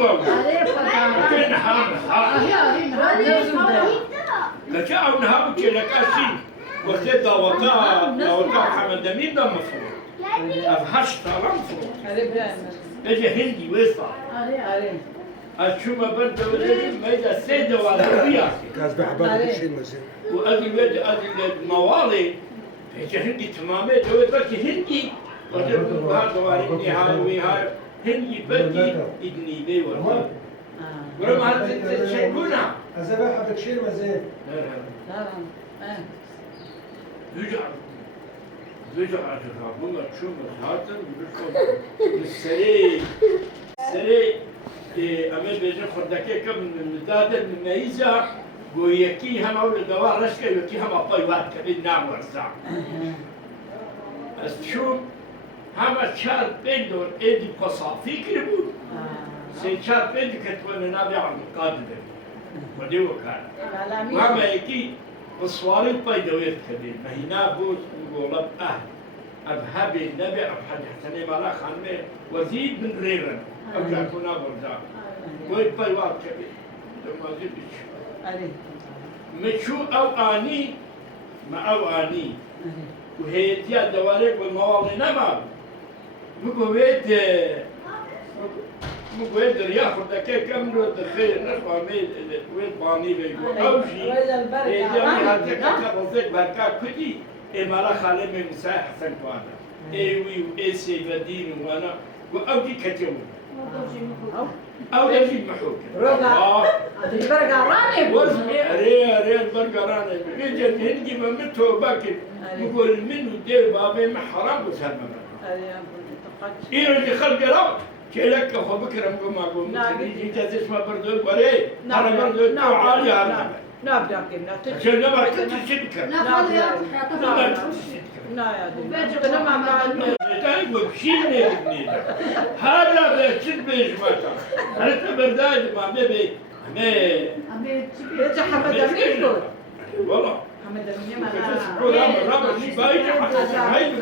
هو كان حام كجاء نهار كلكاسين وكذا وتا حمد مين ده مفروض أفهش طالما مفروض إجا هندي ويصل أشوف برد ولد ما إذا سيد ولا بيا كاز بحباب شيء مثلا وأدي ولد أدي الموالي إجا هندي تمامه دوت بس هندي وجب هذا وارد نهاية وهاي هندي بدي إدني بي ولا ورم هذا تشكونا أزبح حبك شيء مثلا يجعل تخافون شو هذا بيكون السري أمي بيجي خدك كم من دادة من ميزة ويكي هم أول دوار رشكة يكي هم أطي وقت كبير نام ورزع شو هم شار بندور إيدي قصافي كربون سيشار بندور كتبون نبي عن القادة ودي وكان وهم يكي الصواري الطيدوية كبير فهنا بوز وقولب أذهبي النبي أبحث حسني ملا خانمي وزيد من ريرا أرجع كنا برزا ويد طيوات كبير لما زيد مشو أو آني ما أو آني وهي تيا دوارك والموالي نما مقويد مقويد رياح ودكي كم رو دخيل نشوى ميد ويد باني بيقول أو شيء هي تيا مهاتك كبزيك بركا كدي إمارة خالي من مساء حسن كوانا إيوي وإيسي بدين وانا وأودي كتير أو يجيب محوك البرقراني ريال برقراني يجي هنجي ممتو باكر يقول منو دير بابي محرم وسلم إيه اللي خلق له كلك هو بكرم قوم أقوم يجي تزيش ما بردود بري أنا بردود عالي هذا نبدأ كنا عشان ما كنت تشبكر أنا ما تايبك شيء هذا بيشد بيجمعك هذا برداد ما بيبي يا حمد أمين والله حمد أمين رابط شبايك حتى هاي